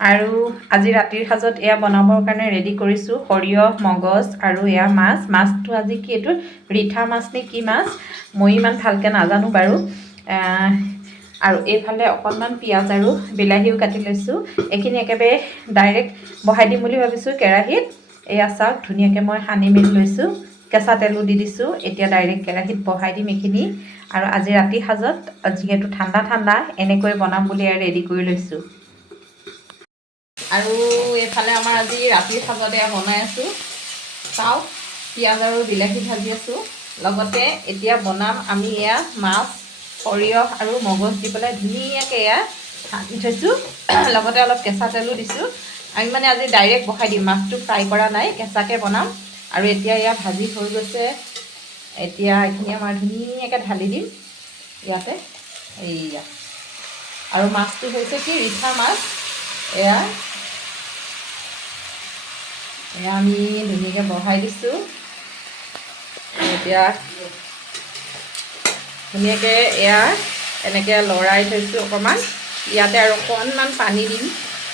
আৰু আজি ৰাতিৰ সাজত এয়া বনাবৰ কাৰণে ৰেডি কৰিছোঁ সৰিয়হ মগজ আৰু এয়া মাছটো আজি কি এইটো ৰিঠা মাছ নে কি মাছ মই ইমান ভালকৈ নাজানো বাৰু আৰু এইফালে অকণমান পিঁয়াজ আৰু বিলাহীও কাটি লৈছোঁ এইখিনি একেবাৰে ডাইৰেক্ট বহাই দিম বুলি ভাবিছোঁ কেৰাহীত এয়া চাওক ধুনীয়াকৈ মই সানি মেলি লৈছোঁ কেঁচা তেলো দি দিছোঁ এতিয়া ডাইৰেক্ট কেৰাহীত বহাই দিম এইখিনি আৰু আজি ৰাতি সাজত যিহেতু ঠাণ্ডা এনেকৈ বনাম বুলি ৰেডি কৰি লৈছোঁ আৰু এইফালে আমাৰ আজি ৰাতিৰ সাজত এয়া বনাই আছোঁ চাওক পিঁয়াজ আৰু বিলাহী ভাজি আছোঁ লগতে এতিয়া বনাম আমি এয়া মাছ সৰিয়হ আৰু মগজ দি পেলাই ধুনীয়াকৈ এয়া সানি থৈছোঁ লগতে অলপ কেঁচা তেলো দিছোঁ আমি মানে আজি ডাইৰেক্ট বহাই দিম মাছটো ফ্ৰাই কৰা নাই কেঁচাকৈ বনাম আৰু এতিয়া এয়া ভাজি হৈ গৈছে এতিয়া এইখিনি আমাৰ ধুনীয়াকৈ ঢালি দিম ইয়াতে এইয়া আৰু মাছটো হৈছে কি ৰিঠা মাছ এয়া আমি ধুনীয়াকৈ বহাই দিছোঁ এতিয়া ধুনীয়াকৈ এয়া এনেকৈ লৰাই থৈছোঁ অকণমান ইয়াতে আৰু অকণমান পানী দিম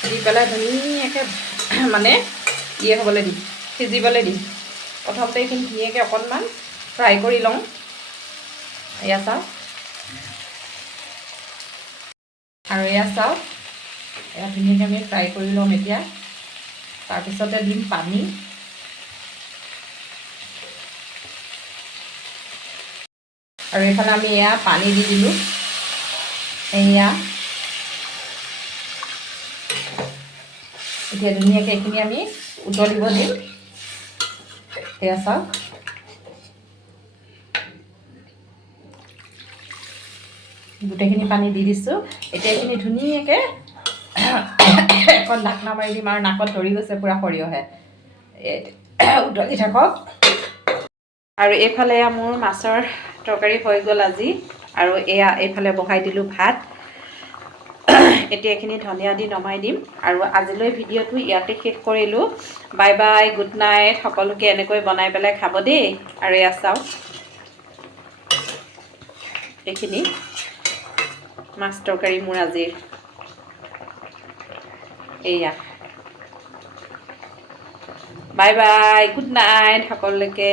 দি পেলাই ধুনীয়াকৈ মানে হ'বলৈ দিম সিজিবলৈ দিম প্ৰথমতে এইখিনি ধুনীয়াকৈ অকণমান ফ্ৰাই কৰি লওঁ এয়া চাওক আৰু এয়া চাওক এয়া ধুনীয়াকৈ আমি ফ্ৰাই কৰি ল'ম এতিয়া তাৰপিছতে দিম পানী আৰু এইফালে আমি এয়া পানী দি দিলোঁ এয়া এতিয়া ধুনীয়াকৈ এইখিনি আমি উতলিব দিম এয়া চাওক গোটেইখিনি পানী দি দিছোঁ এতিয়া এইখিনি ধুনীয়াকৈ এখন ঢাকনা মাৰি দিম আৰু নাকত ধৰি গৈছে পূৰা সৰিয়হে উতলি থাকক আৰু এইফালে মোৰ মাছৰ তৰকাৰী হৈ গ'ল আজি আৰু এয়া এইফালে বহাই দিলোঁ ভাত এতিয়া এইখিনি ধনিয়া দি নমাই দিম আৰু আজিলৈ ভিডিঅ'টো ইয়াতে শেষ কৰিলোঁ বাই বাই গুড নাইট সকলোকে এনেকৈ বনাই পেলাই খাব দেই আৰু এয়া চাওক এইখিনি মাছ তৰকাৰী মোৰ আজিৰ এয়া বাই বাই গুড নাইট সকলোকে